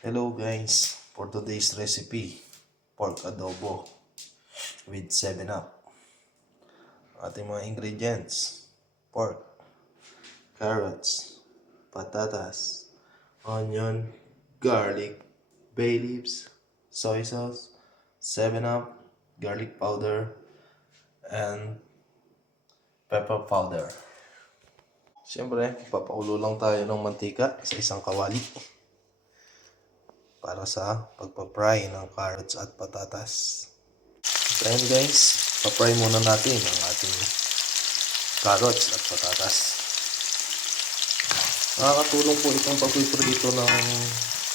Hello guys, for today's recipe, pork adobo with 7-Up. Ating mga ingredients, pork, carrots, patatas, onion, garlic, bay leaves, soy sauce, 7-Up, garlic powder, and pepper powder. Siyempre, papaulo lang tayo ng mantika sa isang kawali para sa pagpa-fry ng carrots at patatas. So ayan guys, pa-fry muna natin ang ating carrots at patatas. Nakakatulong po itong pagpiprito ng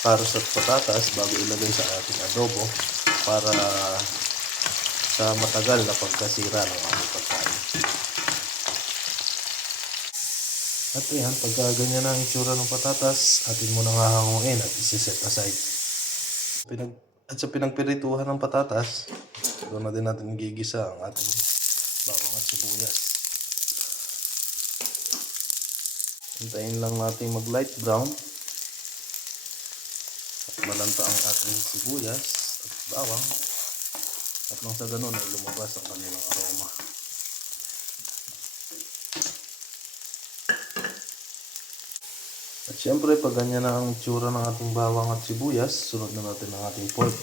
carrots at patatas bago ilagay sa ating adobo para sa matagal na pagkasira ng ating pagkain. At ayan, pagka ganyan na ang itsura ng patatas, atin mo nang hahanguin at isi-set aside. At sa pinagpirituhan ng patatas, doon na din natin gigisa ang ating bawang at sibuyas. Hintayin lang natin mag light brown at malanta ang ating sibuyas at bawang, at nang sa ganun ay lumabas ang kanilang aroma. At syempre, pag ganyan na ang itsura ng ating bawang at sibuyas, sunod na natin ang ating pork.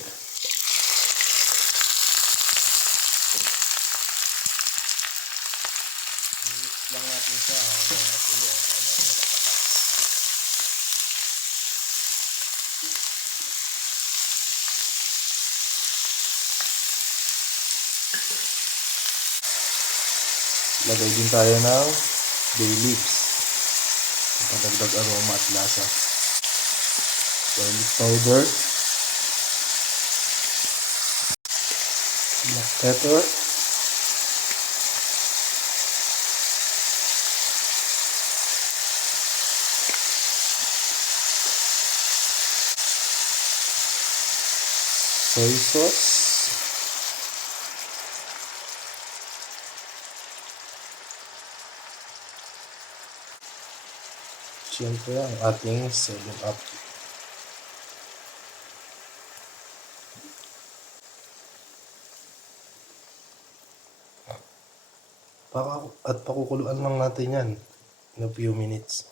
Mix lang natin siya hanggang matulo ang kanyang patatas. Lagay din tayo ng bay leaves. Padagdag aroma at lasa. Garlic powder, black pepper, soy sauce, siyempre ang ating 7-Up. At pakukuluan lang natin yan in a few minutes.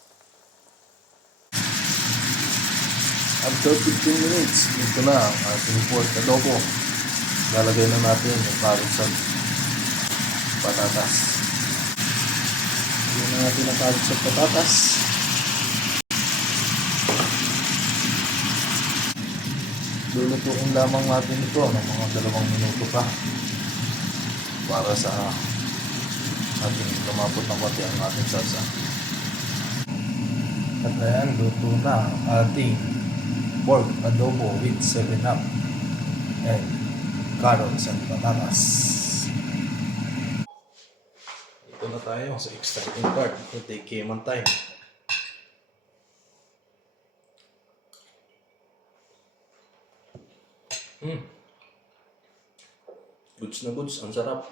After 15 minutes, ito na ang ating pork adobo. Lalagay na natin yung carrots at patatas. Lagyan na natin ang carrots at patatas. Lulutuin lamang natin ito ng mga 2 minuto pa para sa ating lumapot ng konti ang ating salsa. At ayan, luto na ang ating pork adobo with 7-Up and carrots and patatas. Ito na tayo sa exciting part. Ito take Cayman time. Goods na goods, ang sarap.